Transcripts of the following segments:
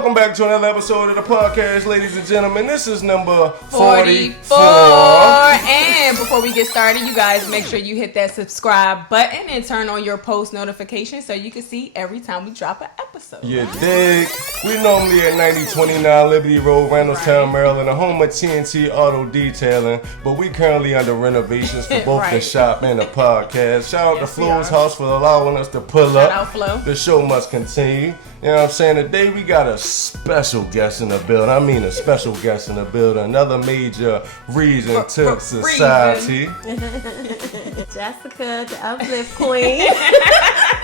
Welcome back to another episode of the podcast, ladies and gentlemen. This is number 44. And before we get started, you guys make sure you hit that subscribe button and turn on your post notifications so you can see every time we drop an episode. You dig? We normally at 9029 Liberty Road, Randallstown, Maryland, the home of TNT Auto Detailing, but we currently under renovations for both the shop and the podcast. Shout out to Flo's House for allowing us to pull up. Shout out Flo. The show must continue. You know what I'm saying? Today we got a special guest in the building. I mean a special guest in the building. Another major Reasons2Society. Jessica, the Uplift Queen.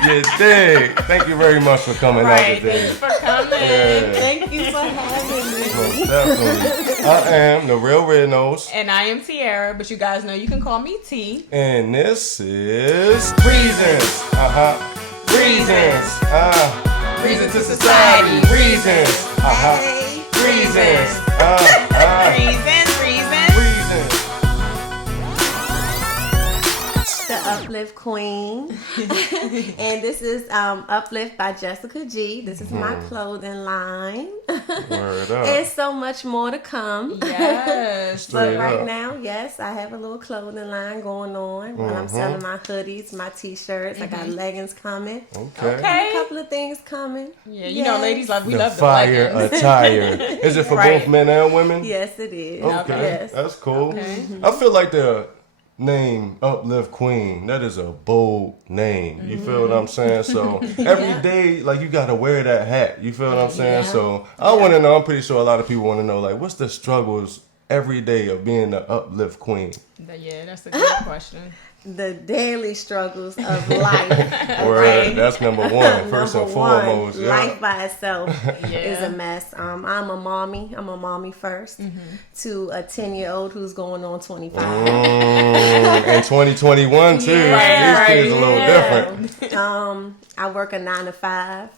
You dig? Thank you very much for coming out today. Thank you for coming. Yeah. Thank you for having me. Most definitely. I am the real Red Nose. And I am Tiara, but you guys know you can call me T. And this is Reasons. Reasons. Reasons2Society. Reasons. Hey. Reasons. Reasons. The Uplift Queen. And this is Uplift by Jessica G. This is my clothing line. Word up. There's so much more to come. Yes. But Straight right up. now, yes, I have a little clothing line going on. While I'm selling my hoodies, my t-shirts. I got leggings coming. Okay. A couple of things coming. Yeah, you know, ladies, we The love the fire leggings. attire. Is it for Right. both men and women? Yes, it is. Okay. Yes. That's cool. Okay. I feel like the name Uplift Queen, that is a bold name. You feel what I'm saying? So every day, like, you gotta wear that hat. You feel what I'm saying? Yeah. So I want to know, I'm pretty sure a lot of people want to know, like, what's the struggles every day of being the Uplift Queen? Yeah, that's a good question. The daily struggles of life. Word, that's number one, first and Number one, foremost. Yeah. life by itself Yeah. is a mess. I'm a mommy. I'm a mommy first to a 10-year-old who's going on 25. And 2021 too. Yeah. These kids a little different. I work a 9 to 5.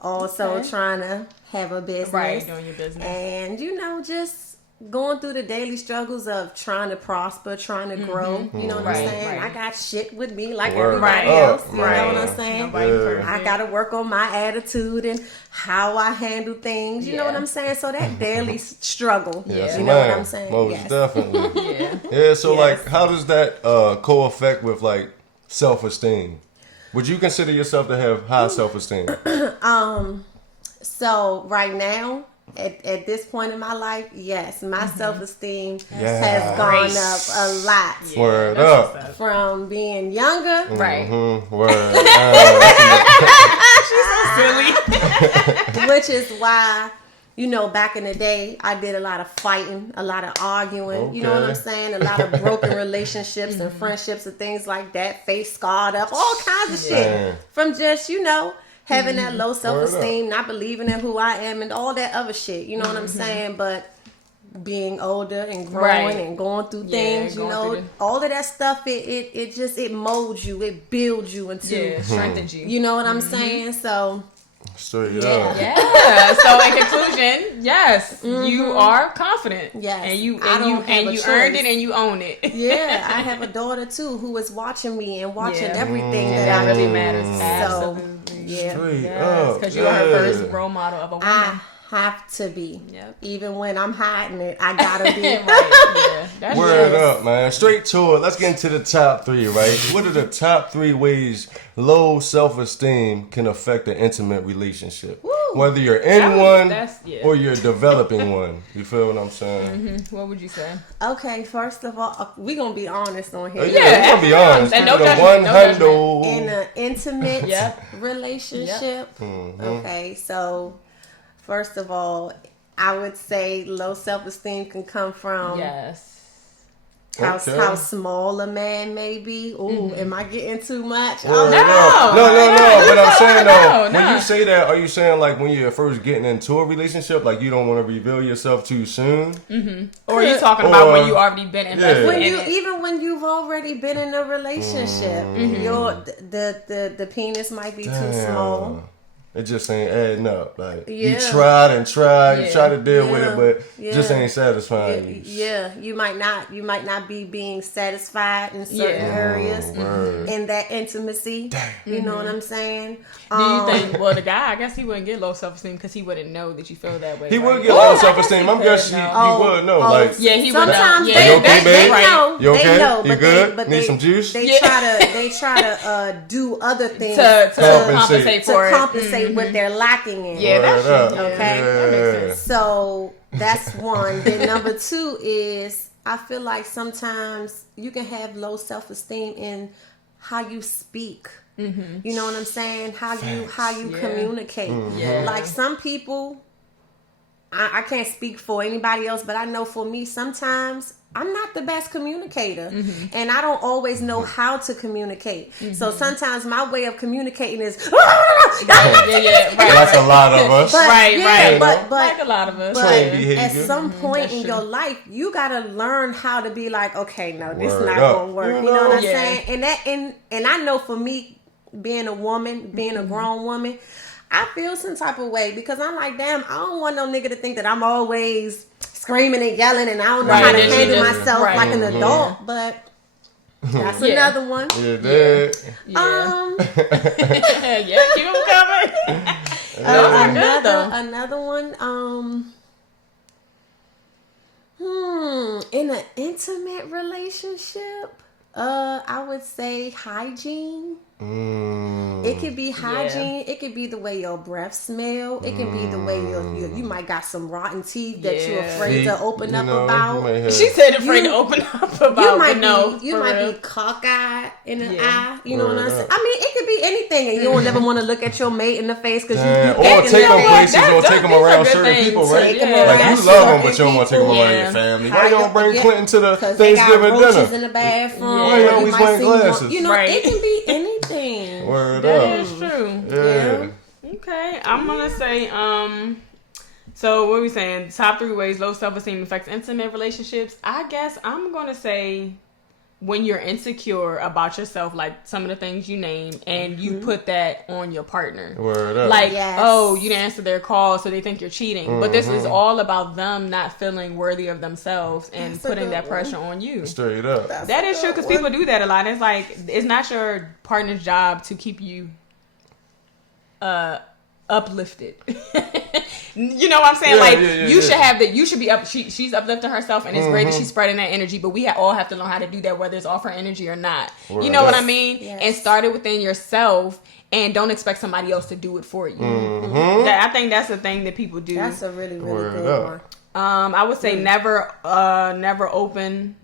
Also trying to have a business. Right, doing your business. And, just going through the daily struggles of trying to prosper, trying to grow. You know what I'm saying? Right. I got shit with me like Word everybody up. else. You know Right. what I'm saying? Nobody perfect. I got to work on my attitude and how I handle things. You know what I'm saying? So that daily struggle. Yes, You know what ma'am. I'm saying? Most Yes. definitely. Yeah. Yeah, so Yes. like, how does that co-affect with like self-esteem? Would you consider yourself to have high self-esteem? So right now, at this point in my life, yes, my self-esteem Yeah. has gone Great. up a lot. Yeah, Word that's up. what's From being younger, Right. Word. Silly. which is why, back in the day, I did a lot of fighting, a lot of arguing. You know what Okay. I'm saying? A lot of broken relationships and friendships and things like that. Face scarred up, all kinds of shit. Yeah. From just, having that low self-esteem, not believing in who I am, and all that other shit. You know what I'm saying? But being older and growing Right. and going through Yeah, things, going through all of that stuff, it molds you, it builds you into, Yeah, strengthened you. you know what I'm saying? So, Straight up. Yeah. So in conclusion, yes, you are confident. Yes. And you I don't have a earned choice. it and you own it. yeah, I have a daughter too who is watching me and watching Yeah. everything that That I really do. matters. So, Absolutely. yeah, Straight Yes, up. because you are her first yeah. role model of a woman. I have to be. Yep. Even when I'm hiding it, I gotta be. Right. Yeah. That's Word true. up, man. Straight to it. Let's get into the top 3, right? What are the top 3 ways low self-esteem can affect an intimate relationship? Woo. Whether you're in one yeah. or you're developing one. You feel what I'm saying? What would you say? Okay, first of all, we're gonna be honest on here. Yeah, we're gonna be honest. And no Keep it a judgment, no 100. In an intimate Yep. relationship. Okay, so first of all, I would say low self-esteem can come from Yes. how Okay. small a man may be. Ooh, am I getting too much? Word No. up. No. But I'm saying though, No. when you say that, are you saying like when you're first getting into a relationship, like you don't want to reveal yourself too soon? Or are you talking about Or- when you already been invested When in you it? even when you've already been in a relationship, your the penis might be too small. it just ain't adding up. Like you Yeah. tried and tried, you Yeah. try to deal with Yeah. it, but Yeah. just ain't satisfying you. Yeah, you might not be being satisfied in certain Yeah. areas Word. in that intimacy. You know what I'm saying? Do you think? Well, the guy, I guess he wouldn't get low self-esteem because he wouldn't know that you feel that way. He right? would get Oh, low I self-esteem. guess I'm he guessing could he know. would know. Like, Yeah, he would know. Sometimes Yeah, they, you okay, they babe? know. You okay? They know, You but good? They, but Need they, some juice? They Yeah. try to do other things to Compensate. compensate for to it. compensate what they're lacking in. Yeah, that's Word up. true. Okay. That makes sense. So that's one. Then number two is I feel like sometimes you can have low self-esteem in how you speak. You know what I'm saying? How you Yeah. communicate. Yeah. Like some people, I can't speak for anybody else, but I know for me sometimes I'm not the best communicator, and I don't always know how to communicate. So sometimes my way of communicating is Yeah, right. That's a lot of us. But, Right, yeah, right. But Like a lot of us. but Trained at behavior. some point That's in true. your life, you gotta learn how to be like, okay, no, this Word not up. gonna work. You You know what I'm Yeah. saying? And I know for me, being a woman, being a grown woman, I feel some type of way because I'm like, damn, I don't want no nigga to think that I'm always screaming and yelling and I don't know Right, how to and you handle just- myself right. like an adult. But that's Yeah. another one. Yeah, that. Yeah. Um, Yeah, keep them coming. Those are good, though. another one. In an intimate relationship, I would say hygiene. It could be hygiene. It could be the way your breath smell. It can be the way you might got some rotten teeth that you're Yeah. afraid to open You up know, you about. might have- She said afraid You- to open up about You might but no, be you for might real. be cockeyed in the Yeah. eye. You know what I'm Word saying? up. I mean, it could be anything, and you don't never want to look at your mate in the face because you Damn. Or thinking take them that- places or That's- take them these are around good certain things. people, right? Take 'em Yeah. around Like you certain love them, but you don't want to take them people. around Yeah. your family. How Why you don't bring yeah, Clinton to the 'cause they got Thanksgiving roaches dinner? in the bathroom. Yeah. or Why you you always might wearing see one- glasses? You know, Right. it can be anything. Word That up. is true. Yeah. Okay, I'm gonna say so what are we saying? Top 3 ways low self-esteem affects intimate relationships. I guess I'm gonna say when you're insecure about yourself, like some of the things you name, and you put that on your partner. Word up. Like, Yes. oh, you didn't answer their call, so they think you're cheating. But this is all about them not feeling worthy of themselves and That's a putting good that one. pressure on you. Straight up. That is true because people do that a lot. It's like it's not your partner's job to keep you uplifted. You know what I'm saying? Yeah, like yeah, you yeah. should have that. You should be up. She's uplifting herself, and it's great that she's spreading that energy. But we all have to learn how to do that, whether it's off her energy or not. Word You know what up. I mean? Yes. And start it within yourself, and don't expect somebody else to do it for you. I think that's the thing that people do. That's a really, really Word good up. one. I would say never opening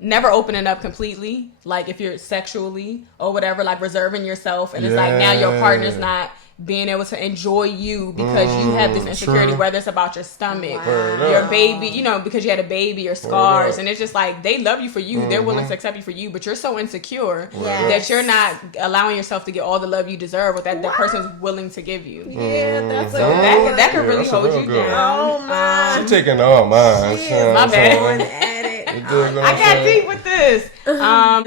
up completely. Like if you're sexually or whatever, like reserving yourself, and it's like now your partner's not being able to enjoy you because you have this insecurity, true. whether it's about your stomach, Word your up. baby, because you had a baby or scars, up. and it's just like they love you for you, they're willing to accept you for you, but you're so insecure Yes. that you're not allowing yourself to get all the love you deserve, or that the person's willing to give you. Yeah, that's a So good that one. that could Yeah, really that's a hold real you good one. down. Oh my. She taking all mine. Yeah, My bad. going at it. You dig what I I'm got saying? deep with this.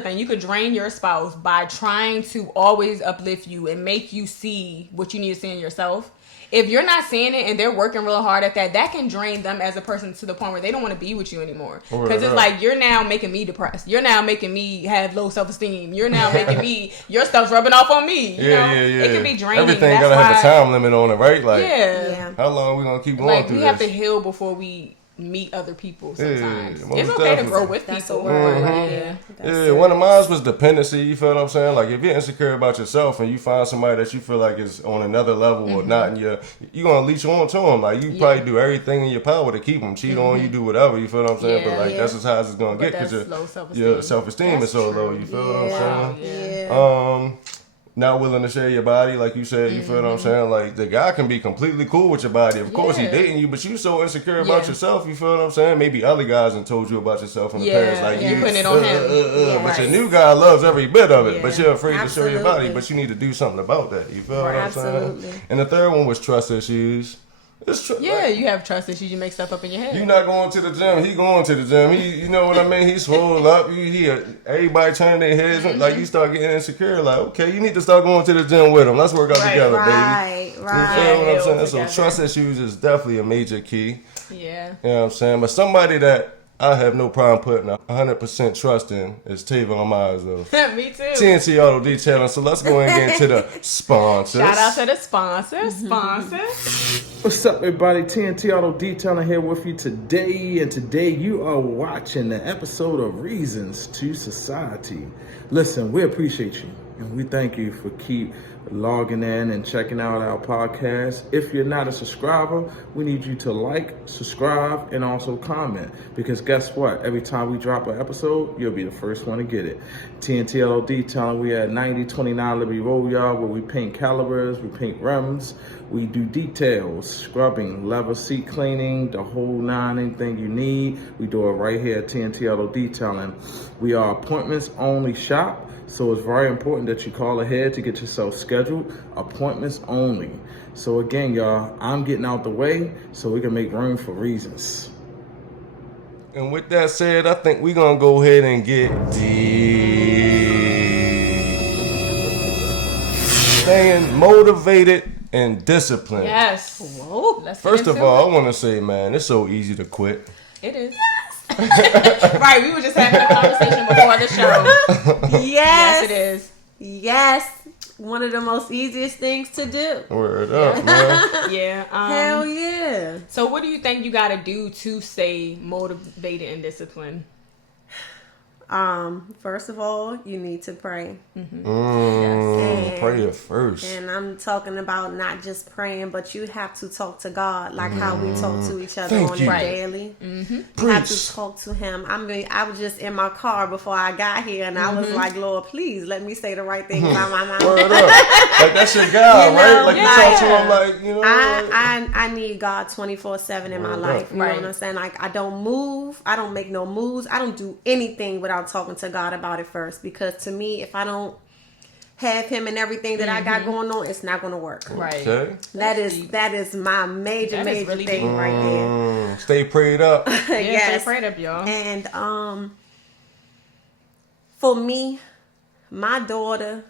And you could drain your spouse by trying to always uplift you and make you see what you need to see in yourself. If you're not seeing it and they're working real hard at that, that can drain them as a person to the point where they don't want to be with you anymore. Because it's like, you're now making me depressed. You're now making me have low self-esteem. You're now making me, your stuff's rubbing off on me. You know? It can be draining. Everything That's gotta have a why- time limit on it, right? Like, Yeah. how long we gonna keep going Like, through we this? have to heal before we meet other people sometimes. most It's okay to definitely. grow with That's people. a word but, right yeah. there. Yeah, one of mine was dependency. You feel what I'm saying? Like if you're insecure about yourself and you find somebody that you feel like is on another level or not, and you're gonna leech on to them. Like you probably do everything in your power to keep them, cheat on you, do whatever. You feel what I'm saying? Yeah, but like yeah. that's just how it's gonna get that's because low self-esteem. your self-esteem is so low. You feel what I'm saying? Yeah. Not willing to share your body, like you said, you feel what I'm saying? Like, the guy can be completely cool with your body. Of course, he Yeah. dating you, but you so insecure about Yeah. yourself, you feel what I'm saying? Maybe other guys have told you about yourself in the Yeah, past. Like, yeah. you Putting it on him. But Right. your new guy loves every bit of it, but Yeah. you're afraid to show your body, Absolutely. but you need to do something about that. You feel what I'm saying? Absolutely. And the third one was trust issues. It's true. Yeah, you have trust issues. You make stuff up in your head. You not going to the gym. He going to the gym. He, you know what I mean? He swole up. Everybody turning their heads. Like, you start getting insecure. Like, okay, you need to start going to the gym with him. Let's work out together, baby. Right. You feel what I'm saying? So trust issues is definitely a major key. Yeah. You know what I'm saying? But somebody that I have no problem putting 100% trust in is Tavon Myers, though. Me too. TNT Auto Detailing. So let's go and get into the sponsors. Shout out to the sponsors. What's up, everybody? TNT Auto Detailing here with you today. And today you are watching the episode of Reasons2Society. Listen, we appreciate you. And we thank you for keep logging in and checking out our podcast. If you're not a subscriber, we need you to like, subscribe, and also comment. Because guess what? Every time we drop an episode, you'll be the first one to get it. TNT Auto Detailing, we at 9029 Liberty Road, y'all, where we paint calibers, we paint rims, we do details, scrubbing, leather seat cleaning, the whole nine, anything you need. We do it right here at TNT Auto Detailing. We are appointments only shop. So it's very important that you call ahead to get yourself scheduled. Appointments only. So again, y'all, I'm getting out the way so we can make room for Reasons. And with that said, I think we're going to go ahead and get staying motivated and disciplined. Yes. Whoa. First of all, I want to say, man, it's so easy to quit. It is. Right, we were just having a conversation before the show. Yes, it is. Yes. One of the most easiest things to do. Word up, man. Yeah. Hell yeah. So what do you think you got to do to stay motivated and disciplined? First of all, you need to pray. Pray it first. And I'm talking about not just praying, but you have to talk to God like how we talk to each other on a daily. You have to talk to Him. I mean, I was just in my car before I got here, and I was like, Lord, please let me say the right thing about my mouth. Word up. Like, that's your guy, right? Like, you talk to him like, you know. I need God 24/7 in my life. You know what I'm saying? Like, I don't move. I don't make no moves. I don't do anything without talking to God about it first, because to me, if I don't have Him and everything that I got going on, it's not going to work. Right. Okay. That is my major really thing deep. right there. Stay prayed up. Stay prayed up, y'all. And for me, my daughter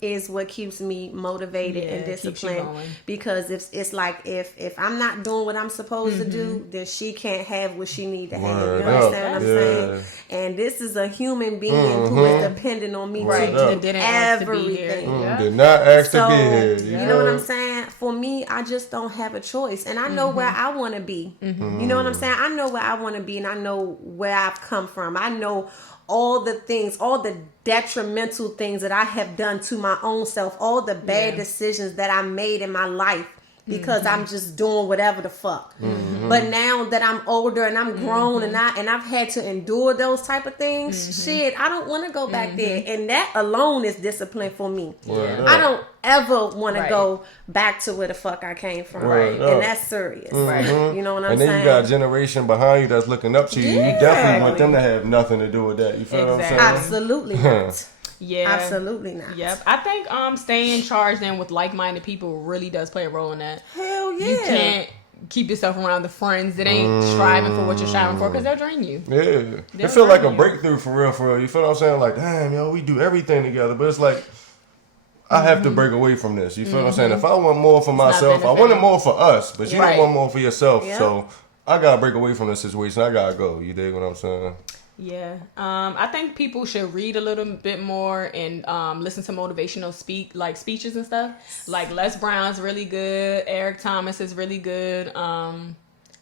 is what keeps me motivated and disciplined, because it's like if I'm not doing what I'm supposed to do, then she can't have what she need to have. You understand what I'm saying? And this is a human being who is dependent on me to do everything. Did not ask to be here. You know what I'm saying? For me, I just don't have a choice, and I know where I want to be. You know what I'm saying? I know where I want to be, and I know where I've come from. I know all the things, all the detrimental things that I have done to my own self, all the bad decisions that I made in my life, because I'm just doing whatever the fuck. But now that I'm older and I'm grown and I've had to endure those type of things, shit, I don't want to go back there. And that alone is discipline for me. I don't ever want to go back to where the fuck I came from. And that's serious. You know what I'm saying? And then you got a generation behind you that's looking up to you. You definitely want them to have nothing to do with that. You feel what I'm saying? Absolutely not. Yeah, absolutely not. Yep, I think staying charged in with like-minded people really does play a role in that. Hell yeah. You can't keep yourself around the friends that ain't striving for what you're striving for, because they'll drain you. Yeah, it feel like a breakthrough for real, for real. You feel what I'm saying? Like, damn, yo, we do everything together, but it's like, I have to break away from this. You feel what I'm saying? If I want more for myself, I want it more for us, but you don't want more for yourself. So I gotta break away from this situation. I gotta go. You dig what I'm saying? Yeah. I think people should read a little bit more and listen to motivational speeches and stuff. Like Les Brown's really good. Eric Thomas is really good.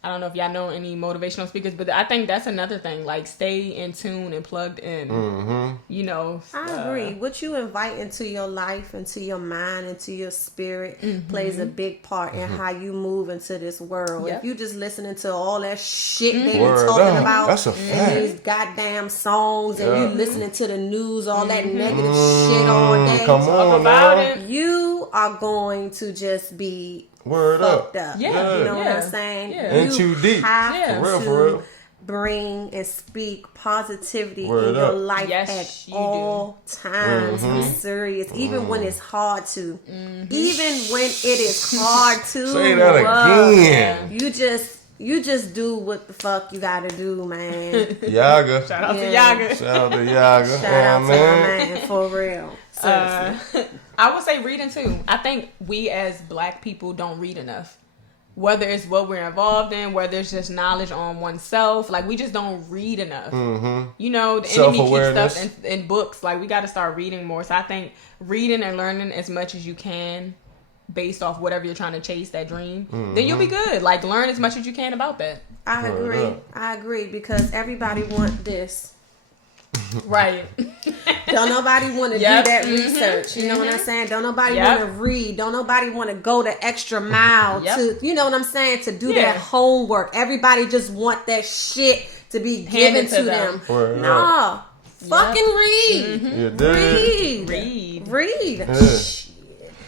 I don't know if y'all know any motivational speakers, but I think that's another thing. Like, stay in tune and plugged in. You know. I agree. What you invite into your life, into your mind, into your spirit plays a big part in how you move into this world. If you just listening to all that shit they been talking about, that's a fact. and these goddamn songs, and you listening to the news, all that negative shit all day, come on now. You are going to just be fucked up. Yeah. You know what I'm saying? Yeah. You too deep. have For real. bring and speak positivity Word in your up. life Yes, at you all times. I'm serious. Even when it's hard to. Even when it is hard to. Say that again. You just do what the fuck you gotta do, man. Yaga. Shout out to Yeah. Yaga. Shout out to Yaga. Shout out to my man. man, for real. Seriously. I would say reading too. I think we as black people don't read enough. Whether it's what we're involved in, whether it's just knowledge on oneself, like we just don't read enough. You know, the enemy keeps Self-awareness. stuff in books. Like we got to start reading more. So I think reading and learning as much as you can, based off whatever you're trying to chase, that dream, then you'll be good. Like learn as much as you can about that. I agree because everybody want this. Right. Don't nobody want to Yep. do that research. You know what I'm saying? Don't nobody Yep. want to read. Don't nobody want to go the extra mile Yep. to, you know what I'm saying, to do Yeah. that homework. Everybody just want that shit to be given Handed to to them. them. Word Nah. Fucking read. You dig? Read. Yeah.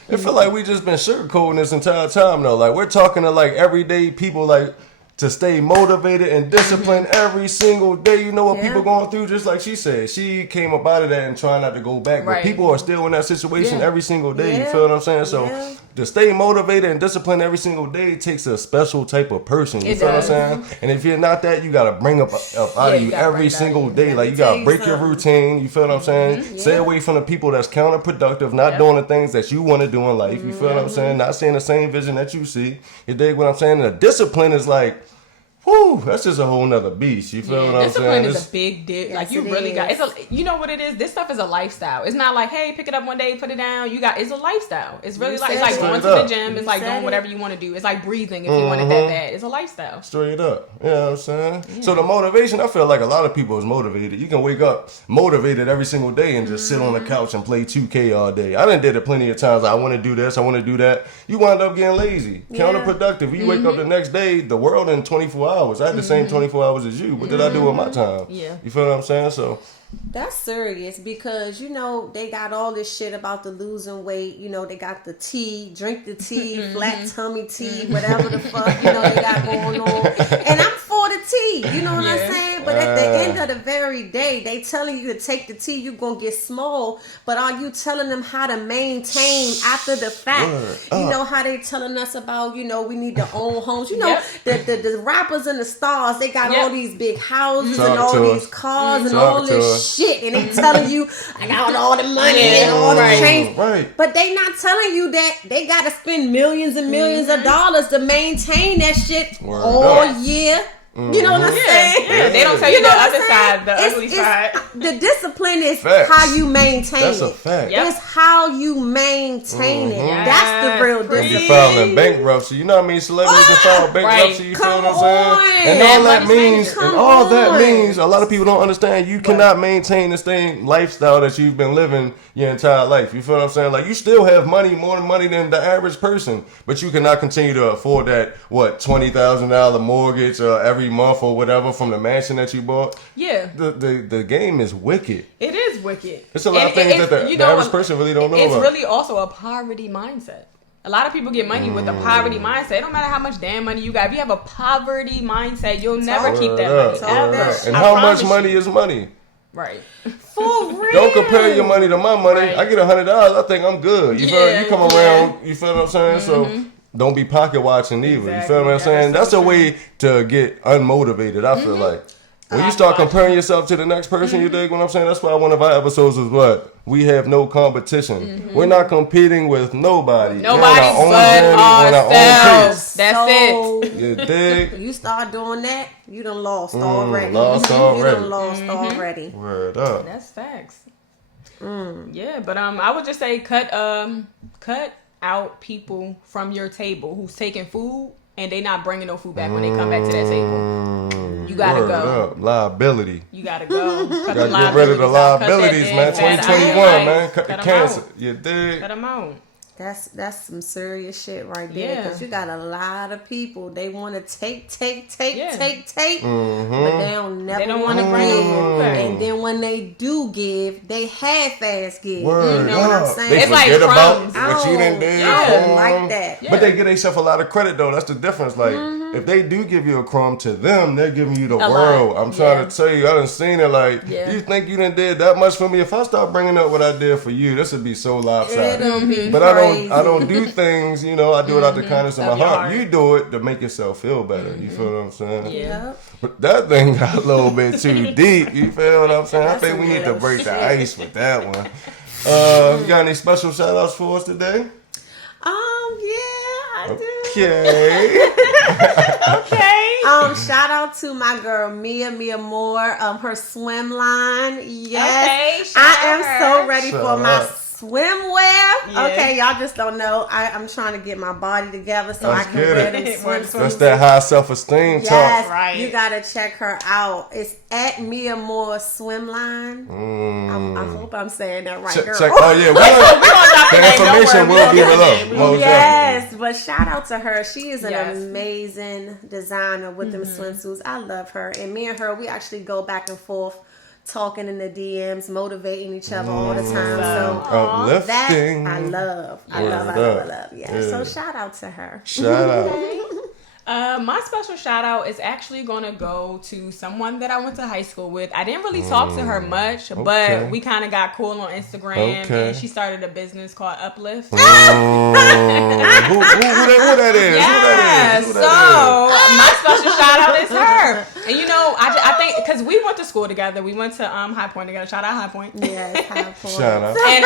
It feel like we just been sugarcoating this entire time though. Like we're talking to like everyday people like to stay motivated and disciplined every single day. You know what Yeah. people going through, just like she said. She came up out of that and trying not to go back. But Right. people are still in that situation Yeah. every single day. You Yeah. feel what I'm saying? So Yeah. to stay motivated and disciplined every single day takes a special type of person. You It feel does. what I'm saying? And if you're not that, you gotta bring up out of you you gotta every bring that single in. day. Like you tell gotta you break your something. routine. You feel what I'm saying? Stay away from the people that's counterproductive, not doing the things that you want to do in life. You feel what I'm saying? Not seeing the same vision that you see. You dig what I'm saying? And the discipline is like, whew, that's just a whole nother beast. You feel what I'm Discipline saying? is It's- a big deal. Yes, Like you it really is. got it's a. You know what it is? This stuff is a lifestyle. It's not like, hey, pick it up one day, put it down. It's a lifestyle. It's really You like it's said like it. going to Straight the up. gym. It's You like said doing it. whatever you want to do. It's like breathing if you want it that bad. It's a lifestyle. Straight up. You know what I'm saying? So the motivation, I feel like a lot of people is motivated. You can wake up motivated every single day and just sit on the couch and play 2K all day. I done did it plenty of times. I want to do this. I want to do that. You wind up getting lazy. Yeah. Counterproductive. You wake up the next day, the world in 24 hours. I had the same 24 hours as you. What did I do with my time? Yeah. You feel what I'm saying? So That's serious because, you know, they got all this shit about the losing weight. You know, they got the tea, drink the tea, flat tummy tea, whatever the fuck, you know, they got going on. And I'm for the tea, you know what Yeah. I'm saying? But at the end of the very day, they telling you to take the tea, you going to get small. But are you telling them how to maintain after the fact? Word You up. know how they telling us about, you know, we need to own homes. You know, Yep. the rappers and the stars, they got Yep. all these big houses Talk and all to these us. cars and Talk all to this us. shit, and they telling you I got all the money Yeah, and all the right. change, Right. but they not telling you that they got to spend millions and 1000000s of dollars to maintain that shit Word all up. year. You know what I'm saying? Yeah, they don't tell you, know the what other I'm saying? side, the ugly side. The discipline is Facts. how you maintain That's a it. fact. Yep. It's how you maintain it. Yes, That's the real preach. You're discipline. filing bankruptcy. You know what I mean? Celebrities can file bankruptcy. You feel Come what I'm saying? on. And That all that money's means, making- and Come all that on. means, a lot of people don't understand. You cannot maintain the same lifestyle that you've been living your entire life. You feel what I'm saying? Like you still have money, more money than the average person, but you cannot continue to afford that $20,000 mortgage every month or whatever from the mansion that you bought. Yeah. The game is wicked. It is wicked. It's a lot of things that the average person really don't know It's about. really also a poverty mindset. A lot of people get money with a poverty mindset. It don't matter how much damn money you got. If you have a poverty mindset, you'll never keep that money. Talk Ever. that And I how much promise money you. is money? Right. For real. Don't compare your money to my money. Right. I get $100. I think I'm good. You feel? Yeah, You come yeah. around. You feel what I'm saying? So don't be pocket watching either. You feel what I'm Exactly. saying? That is That's so a way to get unmotivated. I feel like when you start comparing yourself to the next person, you dig what I'm saying? That's why one of our episodes is what we have no competition. We're not competing with nobody. We're on Nobody our own but journey, on our own ourselves. That's So, it. You dig? You start doing that, you done lost already. lost You already. done lost already. Word up. That's facts. Yeah, but I would just say cut out people from your table who's taking food and they not bringing no food back when they come back to that table. You gotta Word go. up. Liability. You gotta go. Cut Gotta the get rid of the out. Cut that liabilities, dead man. fat out of 2021, your man. life. Cut the 'em cancer. out. You dig? Cut them out. That's some serious shit right there. Yeah. Because you got a lot of people. They want to take, Yeah. but they don't never They don't want to wanna bring no give. food back. And then when they do give, they half-ass give. Word you know what I'm up. saying? They It's like forget about crumbs. what you done did. I don't Yeah. like that. But they give themselves a lot of credit though. That's the difference. Like if they do give you a crumb, to them, they're giving you the A world. lot. I'm trying to tell you, I done seen it. Like, you think you done did that much for me? If I start bringing up what I did for you, this would be so lopsided. It'll be But crazy. I don't do things, you know, I do it out the kindness of my Of your heart. heart. You do it to make yourself feel better. You feel what I'm saying? Yeah. But that thing got a little bit too deep. You feel what I'm saying? I think we need to real break the shit. ice with that one. You got any special shout outs for us today? Yeah, I do. Okay. Okay. Shout out to my girl Mia Moore, her swim line. Yes, Okay, shout I am out her. so ready Shout for my out. swimwear. Yeah. Okay, y'all just don't know. I'm trying to get my body together so Let's I can get wear it. them swimsuits. That's that high self-esteem Yes, talk. Right. you gotta check her out. It's at Mia Moore Swim Line. I hope I'm saying that right, girl. Check. Oh yeah, the information will be below. Yes, but shout out to her. She is an Yes. amazing designer with them swimsuits. I love her. And me and her, we actually go back and forth talking in the DMs, motivating each other all the time. So that Uplifting. I love. I Word love. up. Yeah. Yeah. So shout out to her. Shout out. My special shout out is actually going to go to someone that I went to high school with. I didn't really talk to her much, okay. but we kind of got cool on Instagram, Okay. and she started a business called Uplift. Who that is? Yeah, Who so that my special shout out is her. And you know, I think because we went to school together, we went to High Point together. Shout out High Point. Yes, high is? point. Shout out. And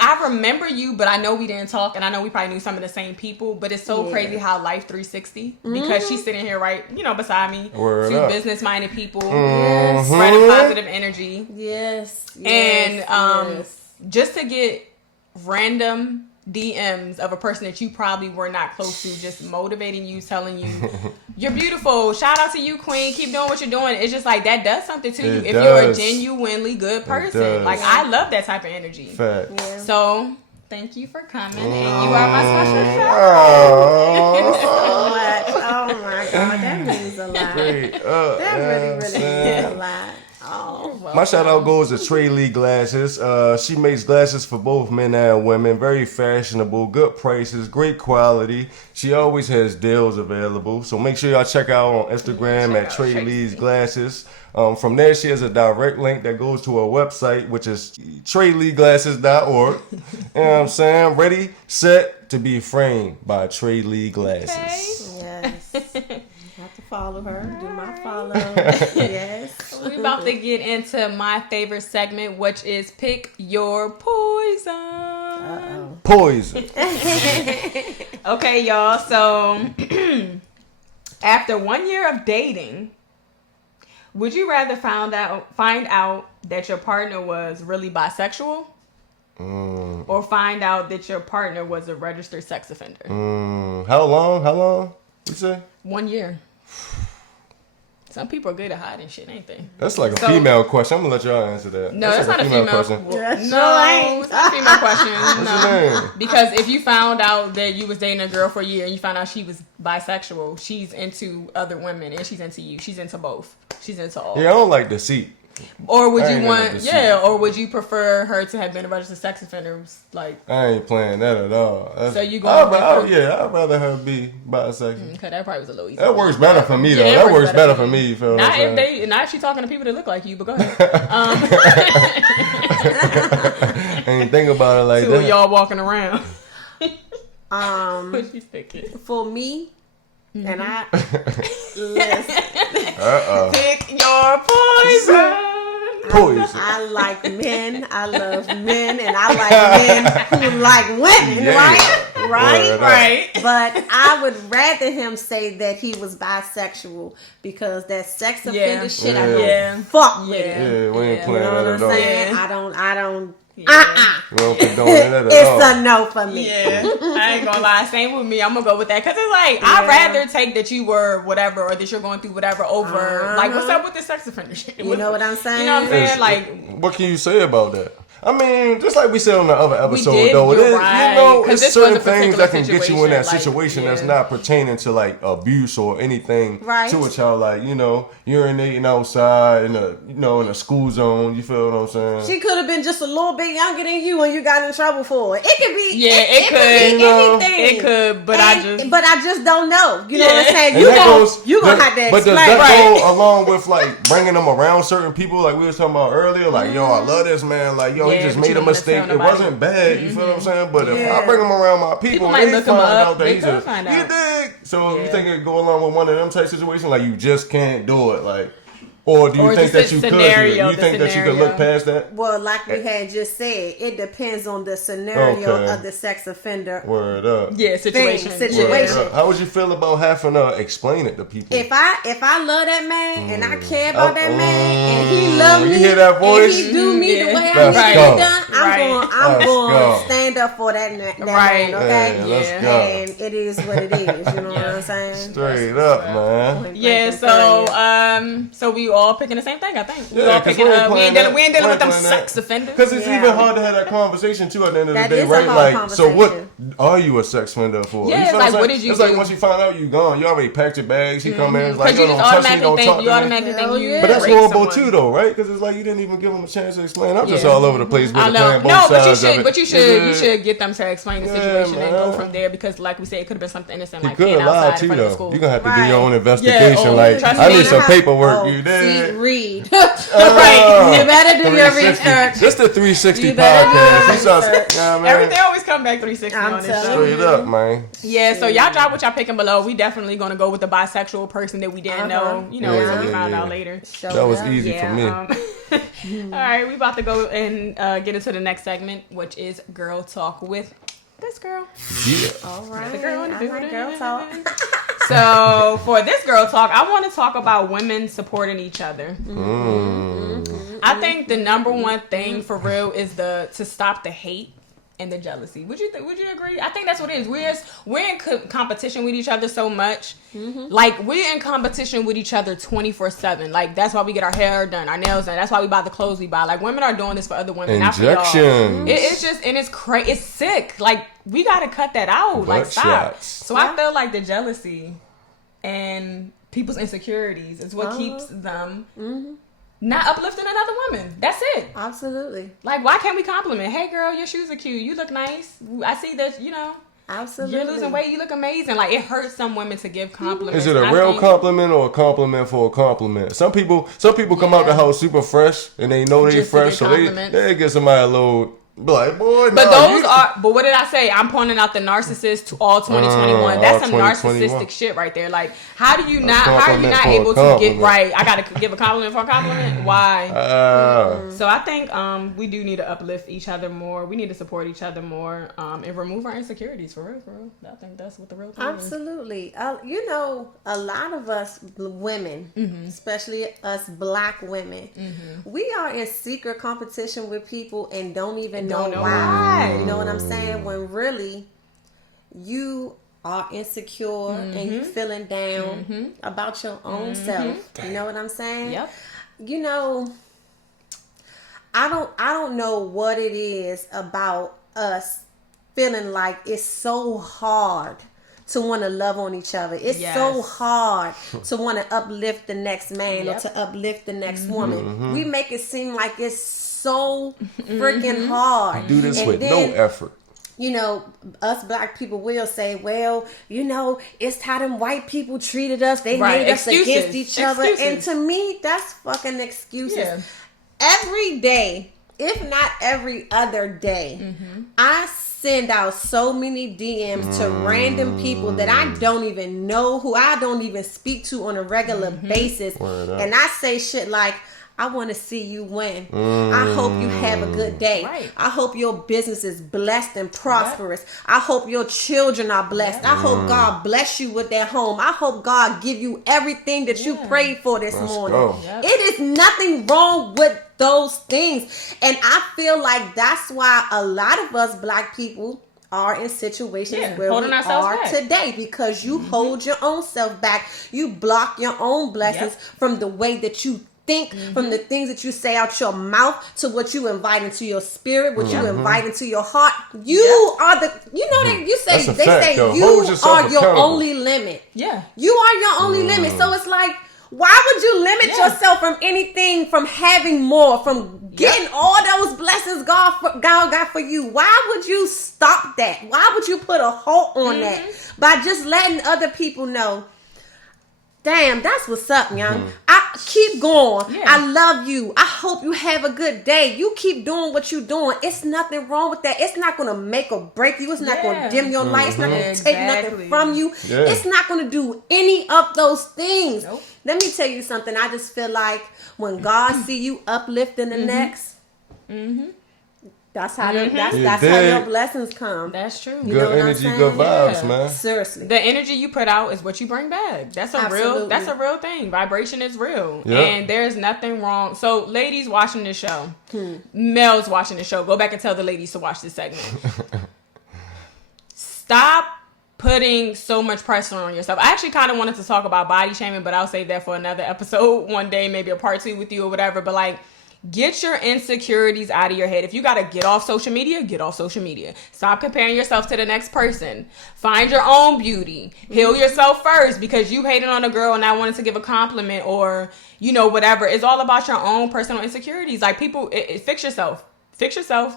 I remember you, but I know we didn't talk, and I know we probably knew some of the same people. But it's so Yeah. crazy how life 360 because she's sitting here right, beside me. Word Two up. business minded people, Yes. spreading positive energy, Yes. and yes. just to get random DMs of a person that you probably were not close to, just motivating you, telling you you're beautiful. Shout out to you, Queen. Keep doing what you're doing. It's just like that does something to you It if you're a does. genuinely good person. does. Like I love that type of energy. Fact. Yeah. So thank you for coming, and you are my special shout. Oh, So much. Oh my God, that means a lot. great. That really means a lot. Oh, My shout out goes to Trey Lee Glasses. She makes glasses for both men and women. Very fashionable, good prices, great quality. She always has deals available. So make sure y'all check out on Instagram at Trey Lee's Glasses. From there, she has a direct link that goes to her website, which is TreyLeeGlasses.org. You know what I'm saying? Ready, set to be framed by Trey Lee Glasses. yes. Have to follow her. Do my follow. Yes. We about to get into my favorite segment, which is Pick Your Poison. Uh-oh. Poison. Okay, y'all. So after 1 year of dating, would you rather find out that your partner was really bisexual, or find out that your partner was a registered sex offender? How long? You say? 1 year. Some people are good at hiding shit, ain't they? That's like a So- female question. I'm gonna let y'all answer that. No, that's like not a female question. Yes, No, sure ain't. it's not a female question. What's your name? Because if you found out that you was dating a girl for a year and you found out she was bisexual, she's into other women and she's into you. She's into both. She's into all. Yeah, I don't like deceit. Or would I you ain't want, never deceit. or would you prefer her to have been a registered sex offender? Like, I ain't playing that at all. So you going with her? I'd rather her be bisexual. okay, that probably was a little easy. That works better for me though. Yeah, it That works better for me. Feel what I'm Not saying? not if she talking to people that look like you, but go ahead. I ain't think about it like Two of that. y'all walking around. What you thinking? For me, and I listen, Pick your poison. Poison. I like men. I love men, and I like men who like women. Yeah. Right. Word up. Right. But I would rather him say that he was bisexual because that sex offender shit, I don't Yeah. fuck with Yeah. it. Yeah, we ain't Yeah. playing You know what that I'm at all. saying? Yeah. I don't. We don't condone that at It's all. a no for me. Yeah, I ain't gonna lie. Same with me. I'm gonna go with that because it's like I'd rather take that you were whatever or that you're going through whatever over like what's up with the sex offender shit. You know what I'm saying? You know what I'm saying? It's- Like what can you say about that? I mean, just like we said on the other episode, did, though, it is, right. you know, 'Cause it's this was certain a things that can particular get you in that situation, situation like, that's yeah. not pertaining to like abuse or anything Right. to a child, like, you know, urinating outside in a, you know, in a school zone. You feel what I'm saying? She could have been just a little bit younger than you and you got in trouble for it. It could be. Yeah, it could. be You know, anything. It could, but I just don't know. You know what I'm Yeah. saying? And You that gonna goes- you gonna that- have to But explain. does that Right. go along with like bringing them around certain people, like we was talking about earlier? Like, yo, I love this man. Like, yo, Yeah, he just but made you a don't wanna mistake. tell It nobody. wasn't bad. You feel what I'm saying? But if Yeah. I bring him around my people, People and might they look him find up. out that They he's could a find you out. dig. So you Yeah. think it go along with one of them type situations? Like you just can't do it. Like, or do you Or think just that you the could? scenario, You the think that you could scenario. look past that? Well, like we had just said, it depends on the scenario Okay. of the sex offender. Word up. Yeah, situation. Thing, Word situation. up. How would you feel about having to explain it to people? If I love that man and I care about that man and he love You me, hear that voice? and he do me Yeah. the way I Let's need go. to be done, I'm Right. going go. to stand up for that Right. man, okay? Yeah, let's Yeah. go. And it is what it is. You know what I'm saying? Straight up, man. Yeah, so we all picking the same thing, I think. We Yeah, all 'cause picking we ain't up. We ain't playing dealing that. with them We ain't playing sex that. offenders. Because it's Yeah. even hard to have that conversation too at the end of That the day, is a right? hard Like, so what conversation. are you a sex offender for? Yeah, You it's feel like, I'm what saying? did you It's like do? once you find out you gone, you already packed your bags. He come in, it's like, Because you yo, just don't touch me, automatically don't think talk to me. Hell you. yeah. But that's raped horrible someone. too, though, right? Because it's like you didn't even give them a chance to explain. I'm just Yeah. all over the place with I the know. playing both No, but sides of it. you should get them to explain the Yeah, situation and go man. from there because, like we said, it could have been something innocent, You like could being have lied outside too, in front of the though. school. You're gonna have to do Right. your own investigation. oh, Like, trust I me. need some paperwork. Oh, You did. read. Right. You better do your 360. research. This the 360 You better do podcast. your You saw, research. yeah, man. Everything always come back 360 I'm on this telling show. you. Straight up, man. Yeah, so y'all drop what y'all picking below. We definitely gonna go with the bisexual person that we didn't know. You know, Yeah, until we yeah, found yeah. out later. That was easy for me. All right, we about to go and get into the next segment, which is girl talk with this girl. Yeah. All right. The girl in the All right, building. girl talk. So for this girl talk, I want to talk about women supporting each other. I think the number one thing for real is to stop the hate and the jealousy. Would you agree? I think that's what it is. We're in competition with each other so much. Like we're in competition with each other 24/7. Like that's why we get our hair done, our nails done. That's why we buy the clothes we buy. Like women are doing this for other women, not for y'all. Injections. It's just and it's crazy. It's sick. Like we gotta cut that out. Like Butt stop. shots. So I feel like the jealousy and people's insecurities is what keeps them not uplifting another woman. That's it. Absolutely. Like, why can't we compliment? Hey, girl, your shoes are cute. You look nice. I see that, Absolutely. you're losing weight. You look amazing. Like, it hurts some women to give compliments. Is it a And I real think- compliment or a compliment for a compliment? Some people come out the house super fresh and they know they Just to fresh, get so compliments. they get somebody a little be like, boy, But nah, those but what did I say? I'm pointing out the narcissist to all 2021. That's all some 2021. narcissistic shit right there. Like, how are you not compliment for a able to get compliment. right? I gotta give a compliment for a compliment. Why? So I think we do need to uplift each other more. We need to support each other more and remove our insecurities for real. I think that's what the real thing is. Absolutely. A lot of us women, especially us black women, we are in secret competition with people and don't even know why. You know what I'm saying? When really you are insecure and you feeling down about your own self. You know what I'm saying? Yep. I don't know what it is about us feeling like it's so hard to want to love on each other. It's so hard to want to uplift the next man or to uplift the next woman. We make it seem like it's so freaking hard. do this And with then, no effort. Us black people will say, well, it's how them white people treated us. They Right. made us Excuses. against each other. And Excuses. to me, that's fucking excuses. Yeah. Every day, if not every other day, I send out so many DMs to random people that I don't even know, who I don't even speak to on a regular basis. And I say shit like, I want to see you win. I hope you have a good day. Right. I hope your business is blessed and prosperous. I hope your children are blessed. I hope God bless you with that home. I hope God give you everything that you prayed for this morning. go. Yep. It is nothing wrong with those things. And I feel like that's why a lot of us black people are in situations where we holding ourselves are back. today because you hold your own self back. You block your own blessings from the way that you think, from the things that you say out your mouth to what you invite into your spirit, what you invite into your heart. You are the, you know that you say, That's a they fact, say though. you Hold yourself are your accountable. only limit. Yeah. You are your only limit. So it's like, why would you limit yourself from anything, from having more, from getting all those blessings God got for you? Why would you stop that? Why would you put a halt on that by just letting other people know, damn, that's what's up, young. I keep going. Yeah. I love you. I hope you have a good day. You keep doing what you're doing. It's nothing wrong with that. It's not going to make or break you. It's not going to dim your light. It's not going to take nothing from you. Yeah. It's not going to do any of those things. Nope. Let me tell you something. I just feel like when God see you uplifting the next, that's how that's how your blessings come. That's true. You know Good what I'm energy, saying? good vibes, Yeah. man. Seriously. The energy you put out is what you bring back. That's a real thing. Vibration is real. Yeah. And there's nothing wrong. So ladies watching this show, males watching this show, go back and tell the ladies to watch this segment. Stop putting so much pressure on yourself. I actually kind of wanted to talk about body shaming, but I'll save that for another episode one day, maybe a part 2 with you or whatever. But like, get your insecurities out of your head. If you got to get off social media, get off social media. Stop comparing yourself to the next person. Find your own beauty. Heal yourself first, because you hated on a girl and I wanted to give a compliment or, you know, whatever. It's all about your own personal insecurities. Like, people, fix yourself. Fix yourself.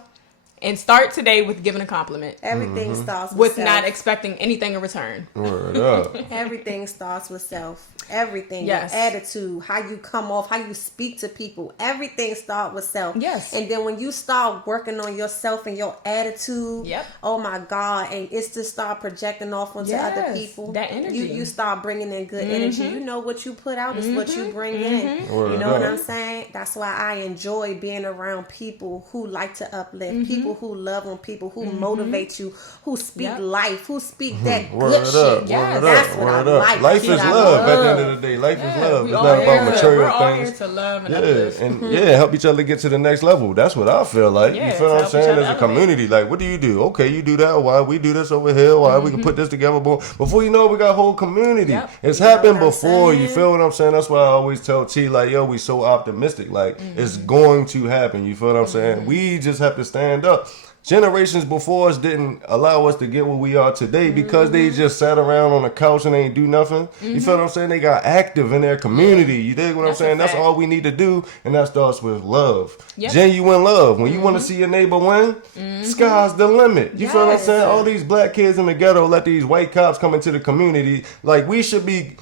And start today with giving a compliment. Everything starts With self. not expecting anything in return. Word up. Everything starts with self. Everything. Yes. Your attitude, how you come off, how you speak to people. Everything starts with self. Yes. And then when you start working on yourself and your attitude, oh my God, and it's to start projecting off onto other people. That energy. You start bringing in good energy. You know what you put out is what you bring in. Word You know what up. I'm saying? That's why I enjoy being around people who like to uplift, people who love on people, who motivate you, who speak life, who speak that Word good up. shit. Word That's up. what Word I up. like. Life is That's what I love. At the love. end of the day, life is love. We It's all not here about to- material we're all here things. to love and Yeah, uplift. and help each other get to the next level. That's what I feel like. Yeah, You feel what I'm help each saying? other As a elevate. community, like, what do you do? Okay, you do that. Why we do this over here? Why we can put this together? Boom. Before you know it, we got a whole community. Yep. It's You know happened what I'm before. You saying? feel what I'm saying? That's why I always tell T, like, yo, we so optimistic. Like, it's going to happen. You feel what I'm saying? We just have to stand up. Generations before us didn't allow us to get what we are today because they just sat around on the couch and ain't do nothing. You feel what I'm saying? They got active in their community. You dig what I'm That's a saying? That's fact. all we need to do, and that starts with love. Yep. Genuine love. When you want to see your neighbor win, sky's the limit. You feel what I'm Yes. saying? All these black kids in the ghetto let these white cops come into the community. Like, we should be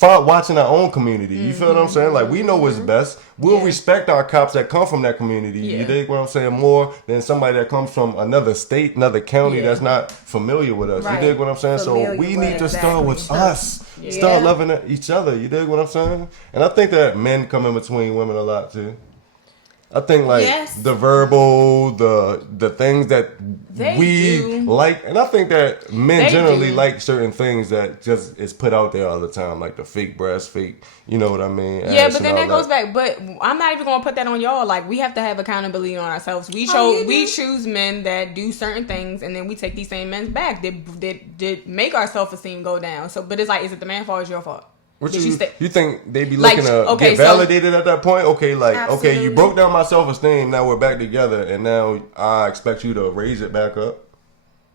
watching our own community. You feel what I'm saying? Like, we know what's best. We'll respect our cops that come from that community. Yeah. You dig what I'm saying? More than somebody that comes from another state, another county that's not familiar with us. Right. You dig what I'm saying? Familiar So we with need it, to start with exactly. us. Yeah. Start loving each other. You dig what I'm saying? And I think that men come in between women a lot too. I think like Yes. the verbal, the things that They we do. like, and I think that men They generally do. like certain things that just is put out there all the time, like the fake breast, fake, you know what I mean? Yeah, ass but and then all that goes back. But I'm not even gonna put that on y'all. Like, we have to have accountability on ourselves. We you choose men that do certain things, and then we take these same men back. That make our self-esteem go down. So, but it's like, is it the man's fault or is your fault? What Did you stay- you think they be Like, looking to okay, get so- validated at that point? Okay, like okay, Absolutely. you broke down my self-esteem. Now we're back together, and now I expect you to raise it back up.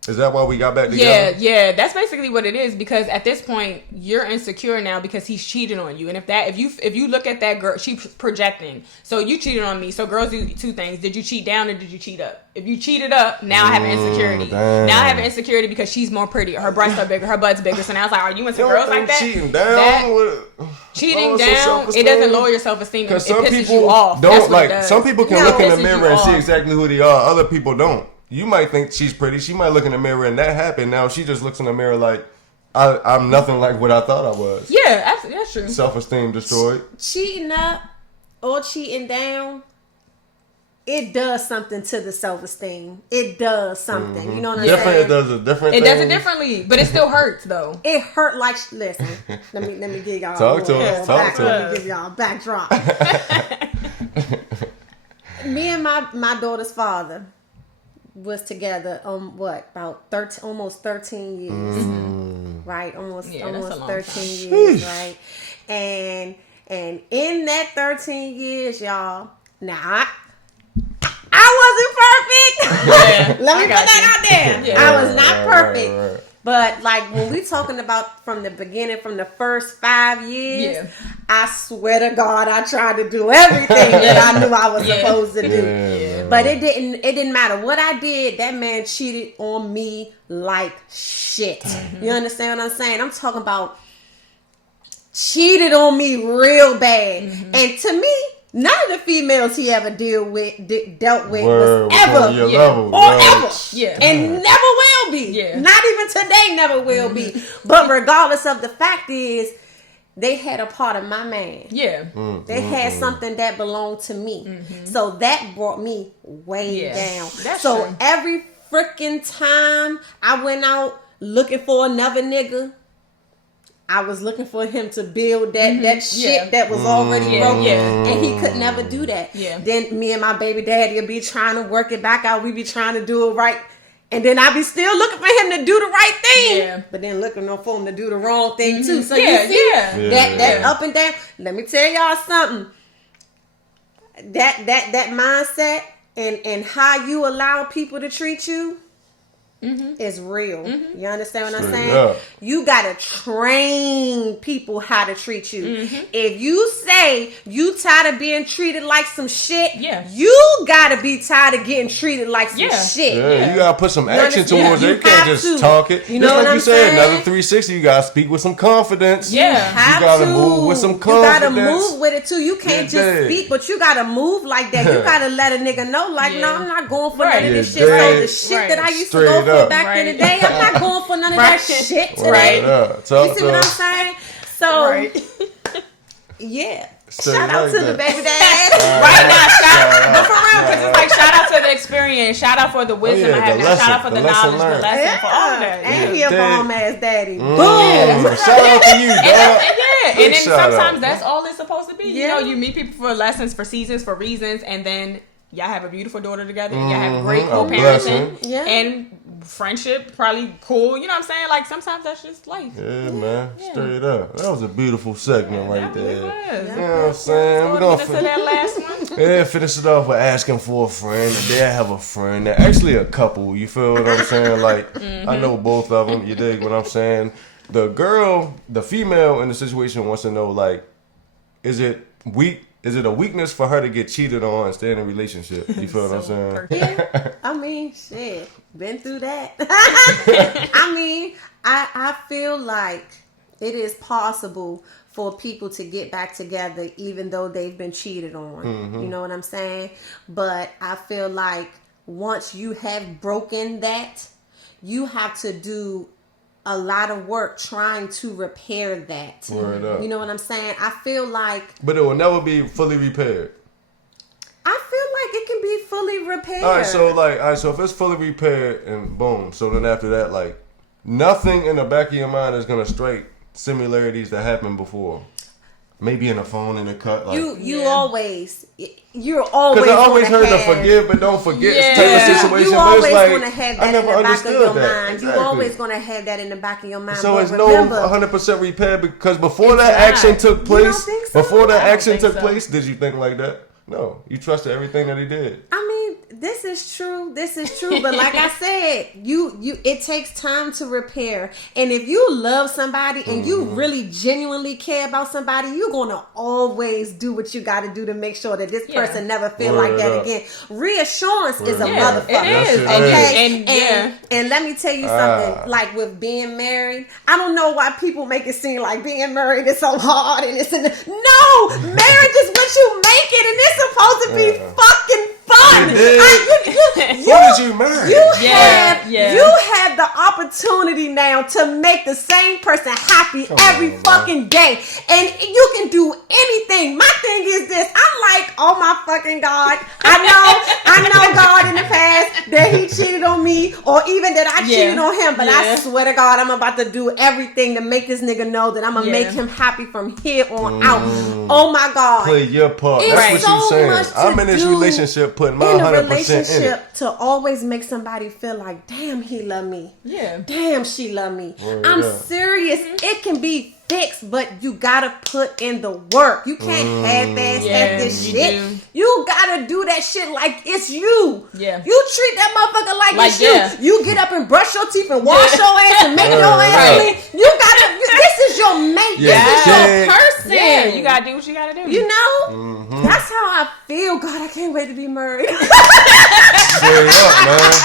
Is that why we got back together? Yeah, that's basically what it is. Because at this point, you're insecure now because he's cheating on you. And if you look at that girl, she's projecting. So you cheated on me. So girls do two things: did you cheat down or did you cheat up? If you cheated up, now I have an insecurity. damn. Now I have an insecurity because she's more pretty, her breasts are bigger, her butt's bigger. So now it's like, are you into You don't girls think like that? cheating down? That- with- cheating lowers your down, it self-esteem? doesn't lower your self-esteem. It Because some pisses people you off. That's don't what it like. does. Some people can No, look in the it pisses mirror you and see off. exactly who they are. Other people don't. You might think she's pretty. She might look in the mirror and that happened. Now she just looks in the mirror like, I'm nothing like what I thought I was. Yeah, that's true. Self-esteem destroyed. Cheating up or cheating down, it does something to the self-esteem. It does something. You know what I'm Different. saying? It does a different. It thing. does it differently, but it still hurts though. It hurt like listen. Let me give y'all Talk a to little us, talk back- to Let us. me give y'all a backdrop. Me and my daughter's father was together about 13, almost 13 years, right? Yeah, that's a almost long 13 time. years, Sheesh. right? And And in that 13 years, y'all, now I wasn't perfect. Yeah, Let me put that out there. Yeah. I was not perfect. Right. But like when we talking about from the beginning, from the first 5 years, I swear to God, I tried to do everything that I knew I was supposed to do. Yeah. But it didn't matter what I did. That man cheated on me like shit. You understand what I'm saying? I'm talking about cheated on me real bad. And to me, none of the females he ever dealt with was ever your level, or ever. Yeah. And never will be. Yeah. Not even today never will be. But regardless of the fact is, they had a part of my man. Yeah. They had something that belonged to me. So that brought me way down. That's so true. every freaking time I went out looking for another nigga, I was looking for him to build that shit that was already broken. And he could never do that. Yeah. Then me and my baby daddy would be trying to work it back out. We be trying to do it right. And then I be still looking for him to do the right thing. Yeah. But then looking for him to do the wrong thing too. So you see that up and down. Let me tell y'all something. That mindset and how you allow people to treat you is real. You understand what I'm saying? Yeah. You gotta train people how to treat you. If you say you tired of being treated like some shit, you gotta be tired of getting treated like some shit. Yeah, you gotta put some action towards it. You can't just talk it. You know just what like I'm you said, saying? another 360. You gotta speak with some confidence. Yeah. You gotta move with some confidence. You gotta move with it too. You can't just speak, but you gotta move like that. You gotta let a nigga know, like, no, I'm not going for none of this shit. So the shit that I used to go for back in the day, I'm not going for none of that shit today. You see what I'm saying? So, yeah. Shout out to the baby dad. Right now, but for real, because it's like shout out to the experience, shout out for the wisdom I have now, shout out for the knowledge, the lesson, for all of that. And he a bomb ass daddy. Boom. Shout out to you, dog. And then sometimes that's all it's supposed to be. You know, you meet people for lessons, for seasons, for reasons, and then y'all have a beautiful daughter together. Y'all have great co-parenting and friendship, probably cool. You know what I'm saying? Like sometimes that's just life. Yeah, man. Straight up. That was a beautiful segment right there. It was. You know what I'm saying? We're gonna get into that last one. finish it off with asking for a friend. And they have a friend. They're actually a couple. You feel what I'm saying? Like I know both of them. You dig what I'm saying? The female in the situation wants to know, like, is it a weakness for her to get cheated on and stay in a relationship? You feel what I'm saying? Yeah. I mean, shit. Been through that. I mean, I feel like it is possible for people to get back together even though they've been cheated on. You know what I'm saying? But I feel like once you have broken that, you have to do a lot of work trying to repair that. Word up. You know what I'm saying? I feel like... But it will never be fully repaired. I feel like it can be fully repaired. Alright, so if it's fully repaired and boom, so then after that, like, nothing in the back of your mind is gonna strike similarities that happened before. Maybe in a phone in a cut, like you're always because I always heard the forgive but don't forget type of situation. You but always it's like, gonna have that I never in the back of your understood that. mind. Exactly. You always gonna have that in the back of your mind. So but it's remember, no 100% repair because before that action took place, You don't think so? before that I don't action think took so. place, did you think like that? No, you trusted everything that he did. I mean, this is true. But like I said, you it takes time to repair. And if you love somebody and you really genuinely care about somebody, you're gonna always do what you got to do to make sure that this person never feel like that again. Reassurance is a motherfucker. It is. Okay, and let me tell you something. Like with being married, I don't know why people make it seem like being married is so hard and it's no, marriage is what you make it, and it's supposed to be fucking fun. Who did you marry? You have the opportunity now to make the same person happy every fucking day, and you can do anything. My thing is this: I'm like, oh my fucking God, I know God in the past that he cheated on me, or even that I cheated on him. But I swear to God, I'm about to do everything to make this nigga know that I'm gonna make him happy from here on out. Oh my God, play your part. It's That's what so you're saying. much to I'm in this do relationship putting my in a 100% in it. relationship to always make somebody feel like, damn, he love me. Yeah. Damn, she love me. I'm serious. It can be fix, but you gotta put in the work. You can't half-ass at this shit. You gotta do that shit like it's you. Yeah. You treat that motherfucker like it's yeah. you. You get up and brush your teeth and wash your ass and make your ass clean. You gotta. This is your mate. Yeah. This is your person. Yeah, you gotta do what you gotta do. You know, that's how I feel. God, I can't wait to be married. Straight up, man.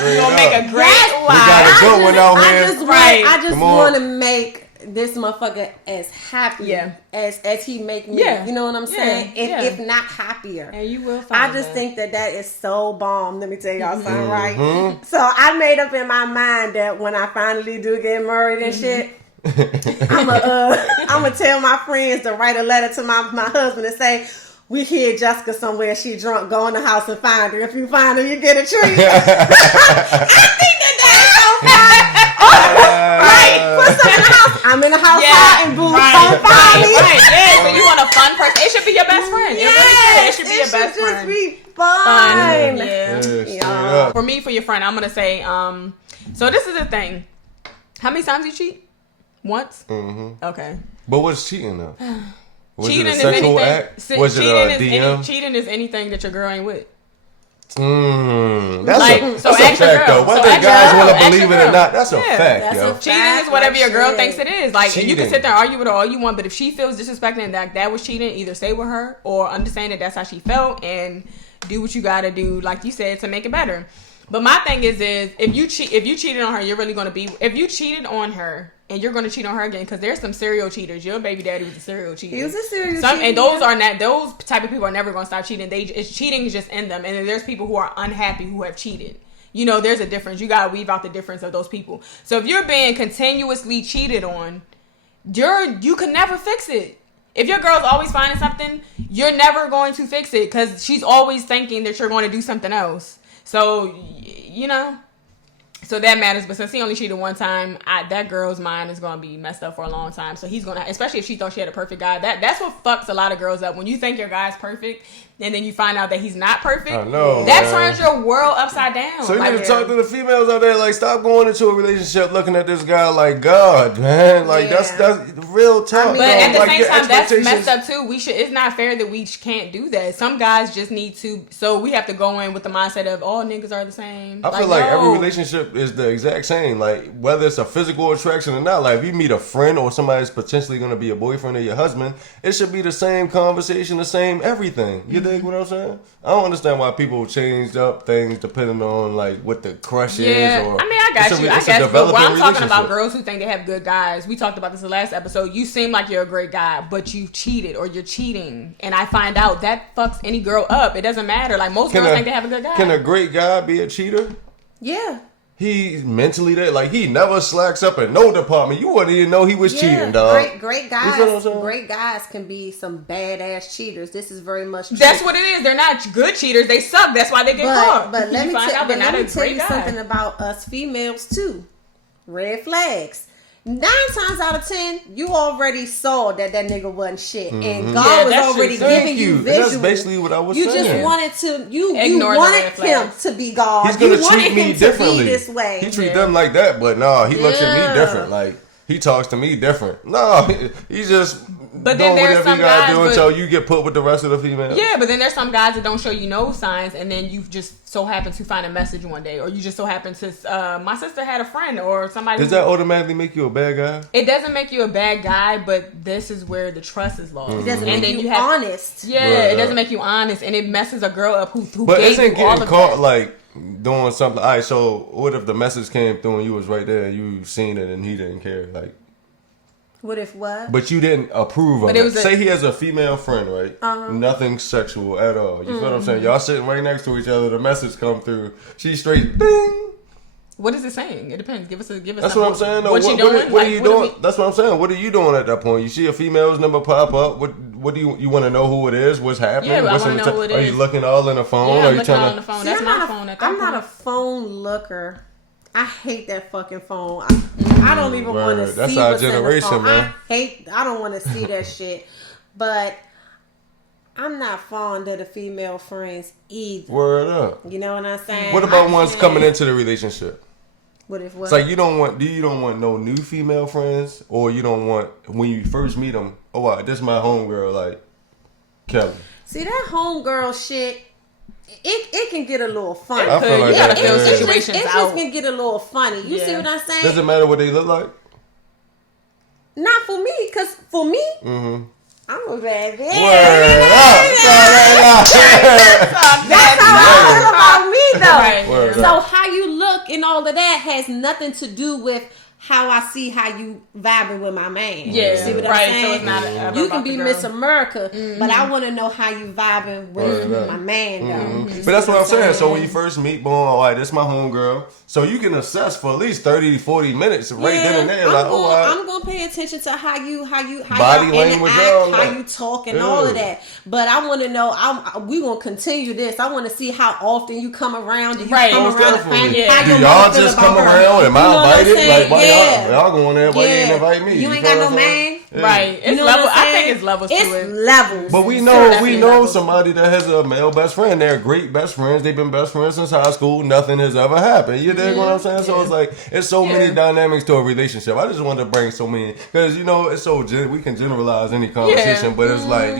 You're gonna make a great life. We got a good one out here. I just want to make this motherfucker as happy as he make me. Yeah. You know what I'm saying? If not happier. And you will find I just think that is so bomb. Let me tell y'all something, right? So I made up in my mind that when I finally do get married and shit, I'm gonna tell my friends to write a letter to my husband and say, we hear Jessica somewhere, she drunk, go in the house and find her. If you find her, you get a treat. I think that's so fun. Right, put some in the house. I'm in the house and boo, don't find me. Right, yeah, so you want a fun person. It should be your best friend. It should be your best friend. It should just be fun. Yeah. For me, for your friend, I'm going to say, so this is the thing. How many times you cheat? Once? Mm-hmm. Okay. But what's cheating though? Was cheating it a sexual act? Was it a DM? Cheating is anything that your girl ain't with. That's like, a fact though. Whether guys want to believe it or not, that's a fact, yo. Cheating is whatever your girl thinks it is. Like, you can sit there and argue with her all you want, but if she feels disrespected and that was cheating, either stay with her or understand that that's how she felt and do what you gotta do, like you said, to make it better. But my thing is if you cheated on her, you're really gonna be. If you cheated on her and you're gonna cheat on her again, because there's some serial cheaters. Your baby daddy was a serial cheater. He was a serial cheater. And those type of people are never gonna stop cheating. Cheating is just in them. And then there's people who are unhappy who have cheated. You know, there's a difference. You gotta weave out the difference of those people. So if you're being continuously cheated on, you can never fix it. If your girl's always finding something, you're never going to fix it because she's always thinking that you're going to do something else. So, you know, so that matters. But since he only cheated one time, that girl's mind is going to be messed up for a long time. So he's going to, especially if she thought she had a perfect guy. That's what fucks a lot of girls up. When you think your guy's perfect and then you find out that he's not perfect, that turns your world upside down. So you need to talk to the females out there. Like, stop going into a relationship looking at this guy like God, man. Like, that's real talk. But at the same time, that's messed up too. It's not fair that we can't do that. Some guys just need to. So we have to go in with the mindset of all niggas are the same. I feel like every relationship is the exact same. Like, whether it's a physical attraction or not. Like, if you meet a friend or somebody that's potentially going to be a boyfriend or your husband, it should be the same conversation, the same everything. You dig what I'm saying? I don't understand why people change up things depending on like what the crush is. Or, I mean, I got you. I guess. But when I'm talking about girls who think they have good guys, we talked about this in the last episode. You seem like you're a great guy, but you cheated or you're cheating, and I find out that fucks any girl up. It doesn't matter. Like most girls think they have a good guy. Can a great guy be a cheater? Yeah. He's mentally there. Like, he never slacks up in no department. You wouldn't even know he was cheating, dog. Great guys. Great guys can be some badass cheaters. This is very much true. That's what it is. They're not good cheaters. They suck. That's why they get caught. But let me tell you something about us females, too. Red flags. 9 times out of 10, you already saw that nigga wasn't shit, and God was already giving you visuals. That's basically what I was saying. You just wanted to, you wanted him to be God. He's gonna treat me differently. To be this way. He treat them like that, but he looks at me different. Like, he talks to me different. He just. But then there's some guys do until you get put with the rest of the females. Yeah, but then there's some guys that don't show you no signs, and then you just so happen to find a message one day, or you just so happen to. My sister had a friend or somebody. Does that automatically make you a bad guy? It doesn't make you a bad guy, but this is where the trust is lost. It doesn't make you honest. Yeah, it doesn't make you honest, and it messes a girl up who gave you all of caught that. Like doing something. All right, so what if the message came through and you was right there and you seen it and he didn't care? Like. What if what? But you didn't approve of it. Say he has a female friend, right? Nothing sexual at all. You feel what I'm saying? Y'all sitting right next to each other. The message come through. She's straight. Bing. What is it saying? It depends. Give us. That's what I'm saying. What you doing? What are you doing? That's what I'm saying. What are you doing at that point? You see a female's number pop up. What do you want to know who it is? What's happening? Yeah, I want to know who it is. Are you looking all in the phone? Yeah, I'm looking all in the phone. That's my phone. I'm not a phone looker. I hate that fucking phone. I don't even want to see That's our what's generation, in the phone. man. I don't want to see that shit. But I'm not fond of the female friends either. Word up. You know what I'm saying? What about ones coming into the relationship? What if what? It's like you don't want no new female friends, or you don't want when you first meet them. Oh, wow, this is my homegirl, like Kelly. See that homegirl shit. It can get a little funny. I feel like you gotta that, feel yeah. situations It out. just can get a little funny. You see what I'm saying? Does it matter what they look like? Not for me, because for me, Mm-hmm. I'm a bad bitch. That's how I feel about me, though. Right. Word So up. how you look and all of that has nothing to do with how I see how you vibing with my man. Yeah, See what right. I'm saying? So it's not ever You about can the be girl. Miss America, but I want to know how you vibing with Word up. my man, though. But that's what I'm saying. So when you first meet, boom, all right, this is my homegirl. So you can assess for at least 30 to 40 minutes right then and there. Like, I'm oh, all right. gonna pay attention to how Body you language, interact, all how that. you talk, and all of Yeah. that. But I want to know. We gonna continue this. I want to see how often you come around. Do you Right. come Most around to definitely. find Yeah. how Do your y'all mother feel just about come her? around? Am You know I what I'm invited? saying? Like, why Yeah. y'all going there? Why you didn't invite me? You ain't feel got what no I'm saying? man. Yeah. Right. It's You know what level. I'm I saying? think it's levels It's to it. levels. But we Definitely know levels. somebody that has a male best friend. They're great best friends. They've been best friends since high school. Nothing has ever happened. You dig what I'm saying? So it's like it's so many Yeah. dynamics to a relationship. I just want to bring so many because it's so we can generalize any conversation, Yeah. but it's like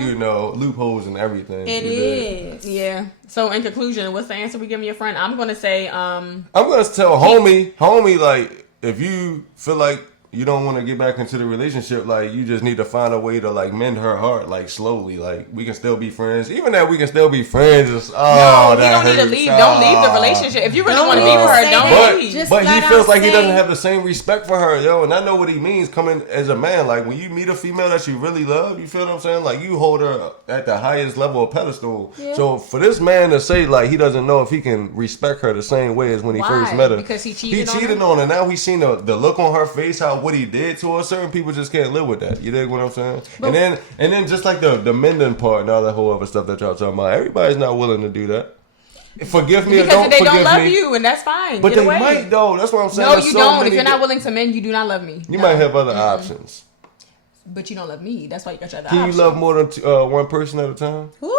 loopholes and everything. It you dig? is. Yeah. So in conclusion, what's the answer we giving your friend? I'm gonna say, I'm gonna tell homie, like if you feel like you don't want to get back into the relationship, like you just need to find a way to like mend her heart, like slowly. Like we can still be friends, even that we can still be friends. Is, no, you don't need to leave. Don't leave the relationship. If you really want to be with her, say don't that. leave. Just But he flat feels out like he say- doesn't have the same respect for her, yo. And I know what he means coming as a man. Like when you meet a female that you really love, you feel what I'm saying? Like you hold her at the highest level of pedestal. Yeah. So for this man to say like he doesn't know if he can respect her the same way as when he Why? first met her. Because he cheated on her? on her. Now he's seen the look on her face, what he did to her. Certain people just can't live with that. You dig what I'm saying? And then just like the mending part and all that whole other stuff that y'all talking about, everybody's not willing to do that. Forgive me or Because don't if they don't forgive love me. you, and that's fine. But Get they away. might though. That's what I'm saying. No, There's you so don't. many If you're not willing to mend, you do not love me. You No. might have other options. But you don't love me. That's why you got your other Can you options. love more than one person at a time? Woo.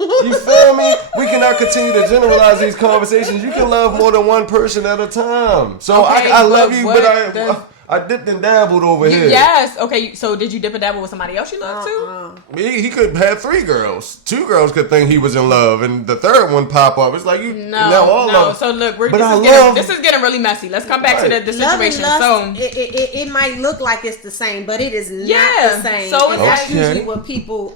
You feel me? We cannot continue to generalize these conversations. You can love more than one person at a time. So Okay, I love but you, what but the- I dipped and dabbled over here. Yes. Okay. So did you dip and dabble with somebody else you love too? He could have 3 girls. 2 girls could think he was in love, and the third one pop up. It's like you now all No. of So look, But I this love- is getting really messy. Let's come back to Right. the Love and situation. lust, So it might look like it's the same, but it is not Yeah. the same. So and it's that's Okay. usually what people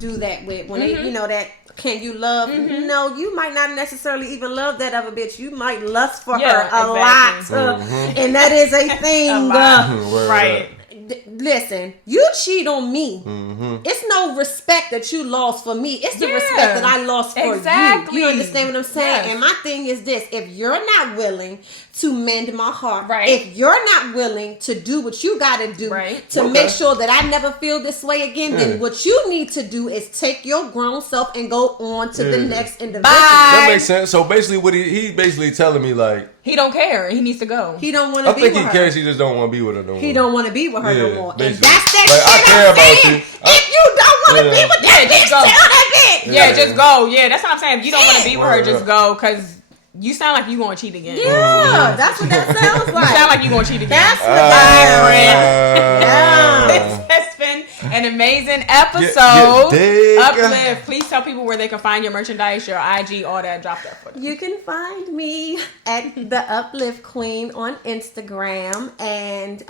do that with when they, that. Can you love? No, you might not necessarily even love that other bitch. You might lust for Yeah, her a lot, exactly. and that is a thing. a lot. Word Right. Listen, you cheat on me. It's no respect that you lost for me. It's the Yeah. respect that I lost for Exactly. you. You understand what I'm saying? Yes. And my thing is this: if you're not willing to mend my heart, Right. if you're not willing to do what you got to do Right. to Okay. make sure that I never feel this way again, Yeah. then what you need to do is take your grown self and go on to the Yeah. next individual. that makes sense. So basically, what he basically telling me like He don't care. He needs to go. He don't want I to be think with he her. cares. He just don't want to be with her no more. He don't want to be with her no Yeah, more. And basically. that's that Like, I shit care I'm about saying. you. If you don't want to Yeah. be with that Yeah, bitch, just tell go. that bitch. Yeah, just go. Yeah, that's what I'm saying. If you don't want to be with her, Word just up. go. Because you sound like you going to cheat again. Yeah, that's what that sounds You like. sound like you going to cheat again. That's what that sounds like. Yeah. This has been an amazing episode. You dig? Uplift. Please tell people where they can find your merchandise, your IG, all that. Drop that for them. You can find me at the Uplift Queen on Instagram, and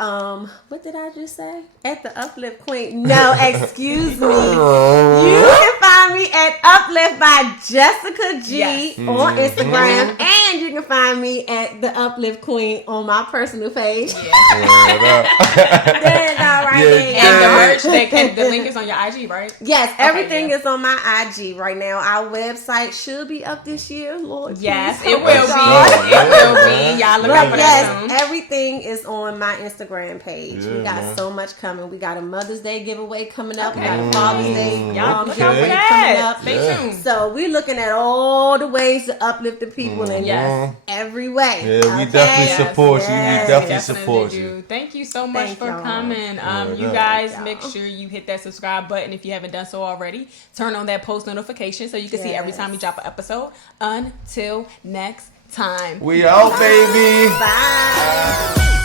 what did I just say? At the Uplift Queen. No, excuse me. You can find me at Uplift by Jessica G Yes. on Instagram, and you can find me at the Uplift Queen on my personal page. Word up. There, all right, Yeah, there you And the go. merch, and the link is on your IG, right? Yes, everything yeah. is on my IG right now. Our website should be up this year, Lord. Yes, please it help will us be. all. It will be. Y'all look But out for that yes, soon. everything is on my Instagram page. Yeah, we got man. so much coming. We got a Mother's Day giveaway coming up. We Okay. got a Father's Day Y'all look out for giveaway coming that. up. Stay Yeah. tuned. So we're looking at all the ways to uplift the people in Yes. every way. Yeah, we Okay? definitely support you. We Yes. definitely support you. do. Thank you so much Thank for y'all. coming. Word You up. guys Thank make y'all. sure you hit that subscribe button if you haven't done so already. Turn on that post notification so you can see every Yes. time we drop an episode. Until next time. We out, baby. Bye.